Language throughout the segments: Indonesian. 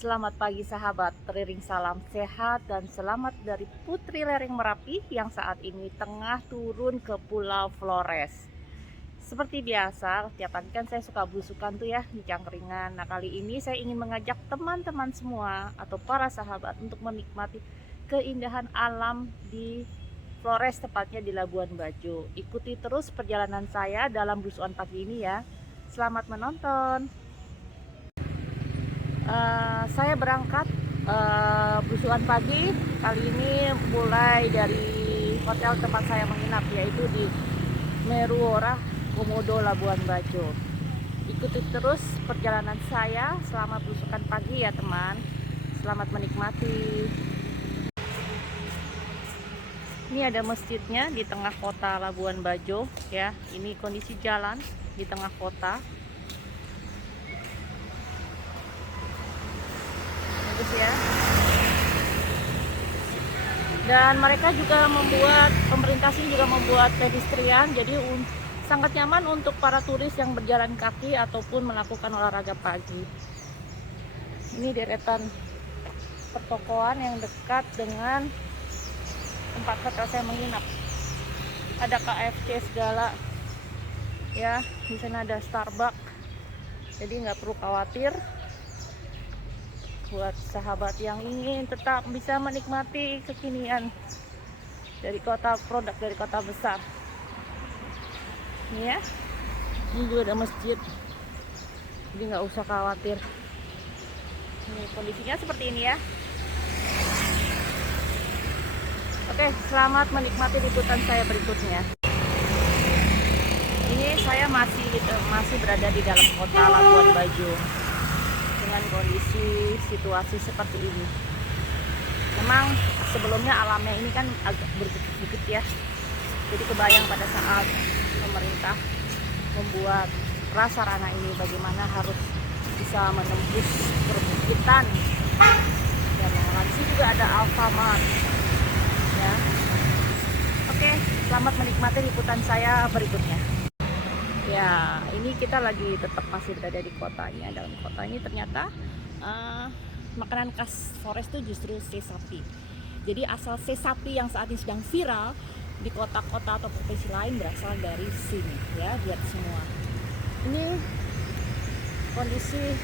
Selamat pagi sahabat, teriring salam sehat dan selamat dari Putri Lereng Merapi yang saat ini tengah turun ke Pulau Flores. Seperti biasa, tiap pagi kan saya suka belusukan tuh ya di Cangkringan. Nah, kali ini saya ingin mengajak teman-teman semua atau para sahabat untuk menikmati keindahan alam di Flores, tepatnya di Labuan Bajo. Ikuti terus perjalanan saya dalam belusukan pagi ini ya. Selamat menonton. Saya berangkat belusukan pagi kali ini mulai dari hotel tempat saya menginap, yaitu di Meruora Komodo Labuan Bajo. Ikuti terus perjalanan saya selama belusukan pagi ya teman. Selamat menikmati. Ini ada masjidnya di tengah kota Labuan Bajo ya. Ini kondisi jalan di tengah kota. Ya. Dan mereka juga membuat, pemerintah sini juga membuat pedestrian, jadi sangat nyaman untuk para turis yang berjalan kaki ataupun melakukan olahraga pagi. Ini deretan pertokoan yang dekat dengan tempat hotel saya menginap. Ada KFC segala ya, di sana ada Starbucks, jadi nggak perlu khawatir. Buat sahabat yang ingin tetap bisa menikmati kekinian dari produk dari kota besar. Ini ya, ini juga ada masjid, jadi nggak usah khawatir. Ini kondisinya seperti ini ya. Oke, selamat menikmati liputan saya berikutnya. Ini saya masih berada di dalam kota Labuan Bajo dengan kondisi situasi seperti ini. Memang sebelumnya alamnya ini kan agak berbukit-bukit ya, jadi kebayang pada saat pemerintah membuat prasarana ini bagaimana harus bisa menembus perbukitan. Dan di sini juga ada Alfamart ya. Oke, selamat menikmati liputan saya berikutnya. Ya, ini kita lagi tetap masih berada di kotanya. Dalam kota ini ternyata makanan khas Flores itu justru sesapi. Jadi asal sesapi yang saat ini sedang viral di kota-kota atau provinsi lain berasal dari sini ya, lihat semua. Ini kondisi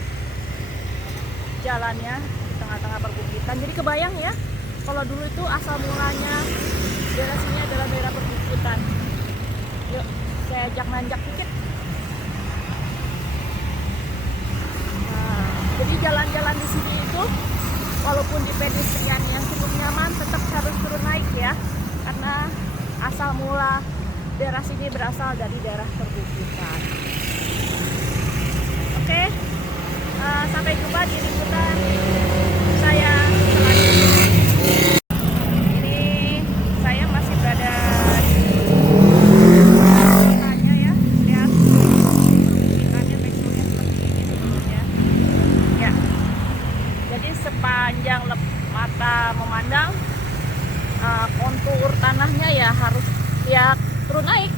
jalannya di tengah-tengah perbukitan. Jadi kebayang ya, kalau dulu itu asal mulanya daerah sini adalah daerah perbukitan. Yuk, saya ajak nanjak dikit. Nah, jadi jalan-jalan di sini itu walaupun di pedestrian yang cukup nyaman, tetap harus turun naik ya, karena asal mula daerah sini berasal dari daerah perbukitan. Oke, sampai jumpa di liputan saya selanjutnya. Sepanjang mata memandang, kontur tanahnya ya harus ya turun naik.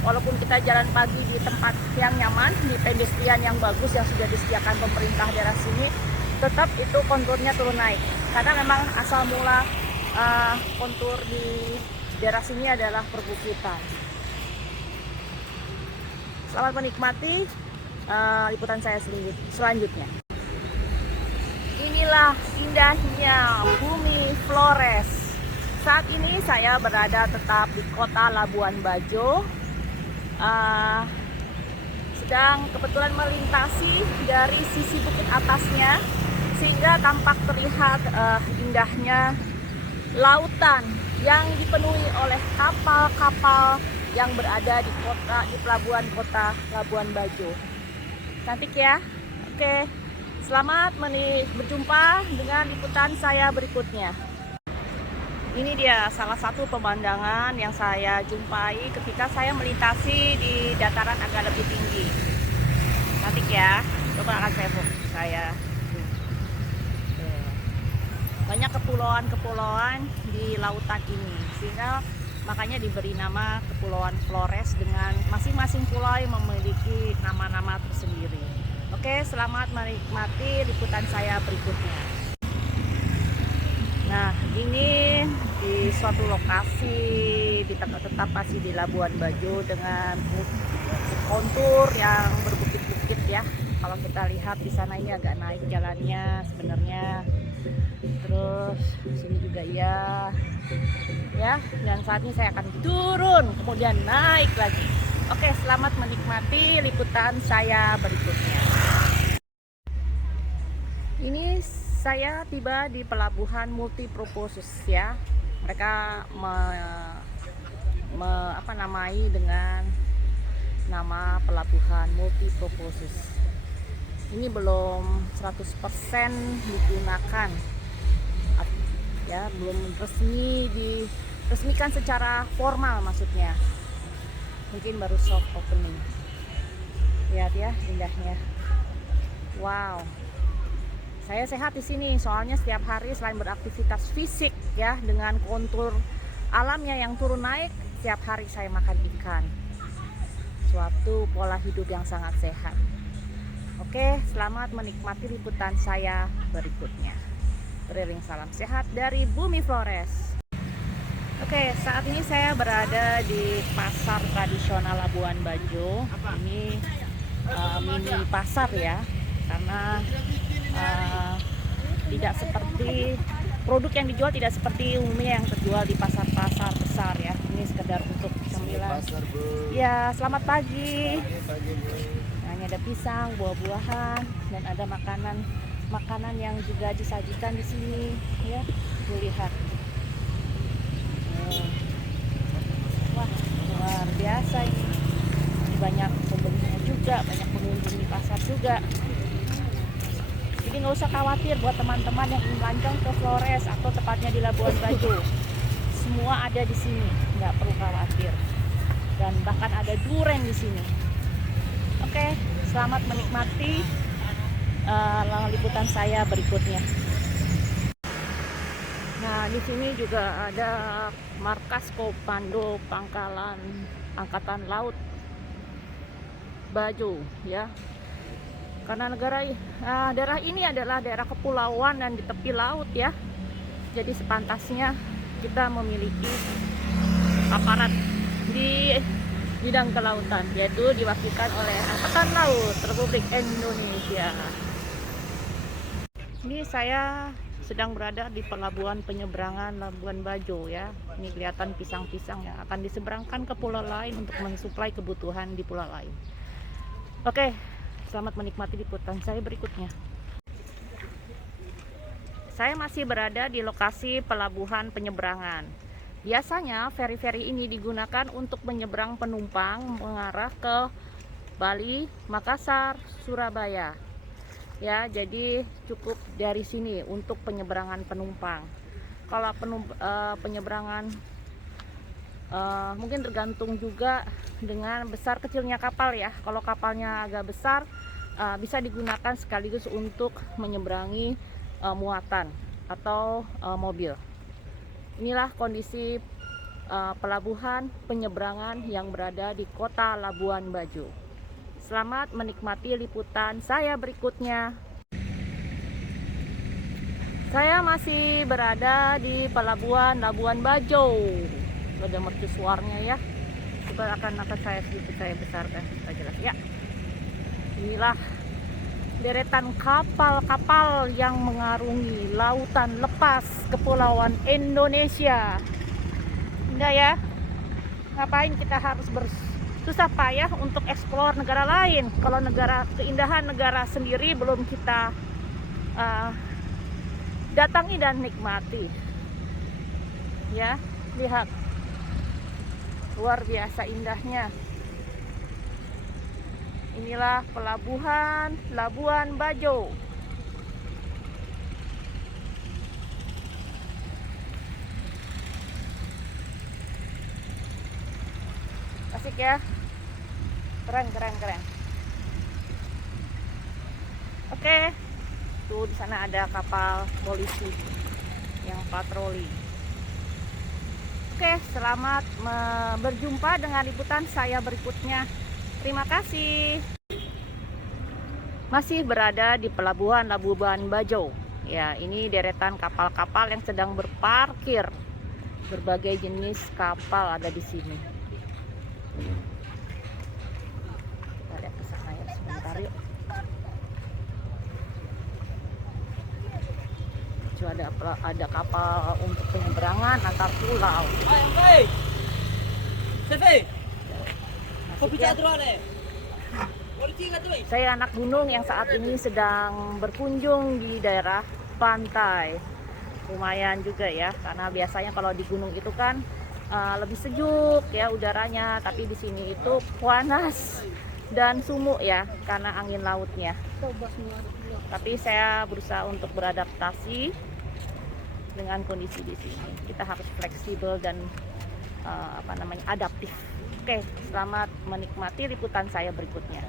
Walaupun kita jalan pagi di tempat yang nyaman, di pedestrian yang bagus yang sudah disediakan pemerintah daerah sini, tetap itu konturnya turun naik. Karena memang asal mula kontur di daerah sini adalah perbukitan. Selamat menikmati liputan saya selanjutnya. Inilah indahnya bumi Flores. Saat ini saya berada tetap di kota Labuan Bajo. Sedang kebetulan melintasi dari sisi bukit atasnya, sehingga tampak terlihat indahnya lautan yang dipenuhi oleh kapal-kapal yang berada di pelabuhan kota Labuan Bajo. Cantik ya. Oke. Selamat berjumpa dengan liputan saya berikutnya. Ini dia salah satu pemandangan yang saya jumpai ketika saya melintasi di dataran agak lebih tinggi. Cantik ya. Coba akan saya banyak kepulauan-kepulauan di lautan ini, sehingga makanya diberi nama Kepulauan Flores dengan masing-masing pulau memiliki nama-nama tersendiri. Oke, selamat menikmati liputan saya berikutnya. Nah, ini di suatu lokasi di tetap masih di Labuan Bajo dengan kontur yang berbukit-bukit ya. Kalau kita lihat di sana ini agak naik jalannya sebenarnya. Terus sini juga ya. Dan saat ini saya akan turun kemudian naik lagi. Oke, selamat menikmati liputan saya berikutnya. Ini saya tiba di pelabuhan Multipurpose ya. Mereka namai dengan nama pelabuhan Multipurpose. Ini belum 100% digunakan ya, belum diresmikan secara formal maksudnya. Mungkin baru soft opening. Lihat ya indahnya. Wow. Saya sehat di sini soalnya setiap hari selain beraktivitas fisik ya dengan kontur alamnya yang turun naik, setiap hari saya makan ikan. Suatu pola hidup yang sangat sehat. Oke, selamat menikmati liputan saya berikutnya. Beriring salam sehat dari Bumi Flores. Oke, saat ini saya berada di pasar tradisional Labuan Bajo. Ini mini pasar ya, karena tidak seperti produk yang dijual, tidak seperti umumnya yang terjual di pasar-pasar besar ya. Ini sekedar untuk cemilan. Ya, selamat pagi. Nah, ini ada pisang, buah-buahan, dan ada makanan yang juga disajikan di sini ya. Lihat. Wah, luar biasa ini. Banyak pembelinya juga, banyak pengunjung di pasar juga. Jadi nggak usah khawatir buat teman-teman yang ingin melancong ke Flores atau tepatnya di Labuan Bajo. Semua ada di sini, nggak perlu khawatir. Dan bahkan ada duren di sini. Oke, selamat menikmati liputan saya berikutnya. Nah, di sini juga ada markas Komando Pangkalan Angkatan Laut Bajo ya. Karena daerah ini adalah daerah kepulauan dan di tepi laut ya. Jadi sepantasnya kita memiliki aparat di bidang kelautan, yaitu diwakilkan oleh Angkatan Laut Republik Indonesia. Ini saya sedang berada di pelabuhan penyeberangan Labuan Bajo ya. Ini kelihatan pisang-pisang yang akan diseberangkan ke pulau lain untuk mensuplai kebutuhan di pulau lain. Oke, selamat menikmati liputan saya berikutnya. Saya masih berada di lokasi pelabuhan penyeberangan. Biasanya feri-feri ini digunakan untuk menyeberang penumpang mengarah ke Bali, Makassar, Surabaya. Ya, jadi cukup dari sini untuk penyeberangan penumpang. Kalau penyeberangan mungkin tergantung juga dengan besar kecilnya kapal ya. Kalau kapalnya agak besar bisa digunakan sekaligus untuk menyeberangi muatan atau mobil. Inilah kondisi pelabuhan penyeberangan yang berada di kota Labuan Bajo. Selamat menikmati liputan saya berikutnya. Saya masih berada di pelabuhan Labuan Bajo. Ada mercusuarnya ya. Coba akan saya sedikit saya besarkan supaya jelas ya. Inilah deretan kapal-kapal yang mengarungi lautan lepas kepulauan Indonesia. Indah ya. Ngapain kita harus susah payah untuk eksplor negara lain kalau keindahan negara sendiri belum kita datangi dan nikmati. Ya, lihat. Luar biasa indahnya. Inilah pelabuhan Labuan Bajo. Asik ya. Keren. Oke. Tuh di sana ada kapal polisi yang patroli. Oke, selamat berjumpa dengan liputan saya berikutnya. Terima kasih. Masih berada di Pelabuhan Labuan Bajo. Ya, ini deretan kapal-kapal yang sedang berparkir. Berbagai jenis kapal ada di sini. Kita lihat ke sana ya sebentar yuk. Itu ada kapal untuk penyeberangan antar pulau. Masuk ya. Saya anak gunung yang saat ini sedang berkunjung di daerah pantai. Lumayan juga ya, karena biasanya kalau di gunung itu kan lebih sejuk ya udaranya, tapi di sini itu panas dan sumuk ya karena angin lautnya. Tapi saya berusaha untuk beradaptasi dengan kondisi di sini. Kita harus fleksibel dan adaptif. Oke, selamat menikmati liputan saya berikutnya.